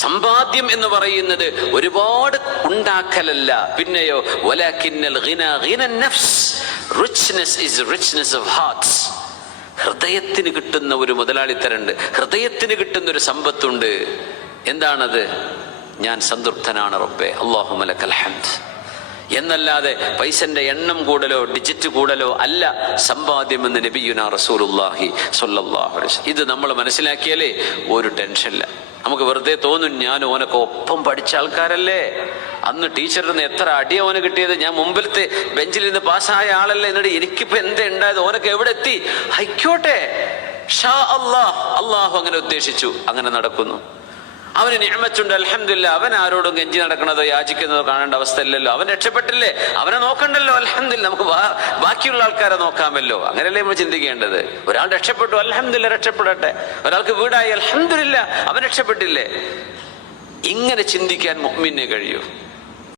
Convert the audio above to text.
സമ്പാദ്യം എന്ന് പറയുന്നത് ഒരുപാട് ഉണ്ടാക്കലല്ല, പിന്നെയോ വലാകിന്നൽ ഗിന ഗിന നഫ്സ്, richness is richness of hearts. ഹൃദയത്തിന് കിട്ടുന്ന ഒരു മുതലാളിത്തരമുണ്ട്, ഹൃദയത്തിന് കിട്ടുന്ന ഒരു സമ്പത്തുണ്ട്. എന്താണത്? ഞാൻ സംതൃപ്തനാണ് റബ്ബേ, അല്ലാഹുമ്മ ലക്കൽ ഹംദ് എന്നല്ലാതെ പൈസന്റെ എണ്ണം കൂടലോ ഡിജിറ്റ് കൂടലോ അല്ല സമ്പാദ്യമെന്ന് നബിയുനാ റസൂലുള്ളാഹി സ്വല്ലല്ലാഹു അലൈഹി വസല്ലം. ഇത് നമ്മൾ മനസ്സിലാക്കിയാലേ ഒരു ടെൻഷനില്ല. നമുക്ക് വെറുതെ തോന്നും, ഞാൻ ഓനൊക്കെ ഒപ്പം പഠിച്ച ആൾക്കാരല്ലേ, അന്ന് ടീച്ചറിൽ നിന്ന് എത്ര അടിയ ഓന് കിട്ടിയത്, ഞാൻ മുമ്പിലത്തെ ബെഞ്ചിൽ നിന്ന് പാസ്സായ ആളല്ലേ, എന്നിട്ട് എനിക്കിപ്പോ എന്താ ഉണ്ടായത്, ഓനൊക്കെ എവിടെ എത്തി? ആയിക്കോട്ടെ, ഷാ അല്ലാഹ്, അള്ളാഹു അങ്ങനെ ഉദ്ദേശിച്ചു, അങ്ങനെ നടക്കുന്നു. അവന് നിഅമത്തുണ്ട്, അൽഹംദുലില്ലാഹ്. അവൻ ആരോടും ഗെഞ്ചി നടക്കണതോ യാചിക്കുന്നതോ കാണേണ്ട അവസ്ഥ ഇല്ലല്ലോ, അവൻ രക്ഷപ്പെട്ടില്ലേ, അവനെ നോക്കണ്ടല്ലോ, അൽഹംദുലില്ലാഹ്, നമുക്ക് ബാക്കിയുള്ള ആൾക്കാരെ നോക്കാമല്ലോ. അങ്ങനെയല്ലേ നമ്മൾ ചിന്തിക്കേണ്ടത്. ഒരാൾ രക്ഷപ്പെട്ടു, അൽഹംദുലില്ലാഹ്, രക്ഷപ്പെടട്ടെ. ഒരാൾക്ക് വീടായി, അൽഹംദുലില്ലാഹ്, അവൻ രക്ഷപ്പെട്ടില്ലേ. ഇങ്ങനെ ചിന്തിക്കാൻ മുഅ്മിനേ കഴിയൂ.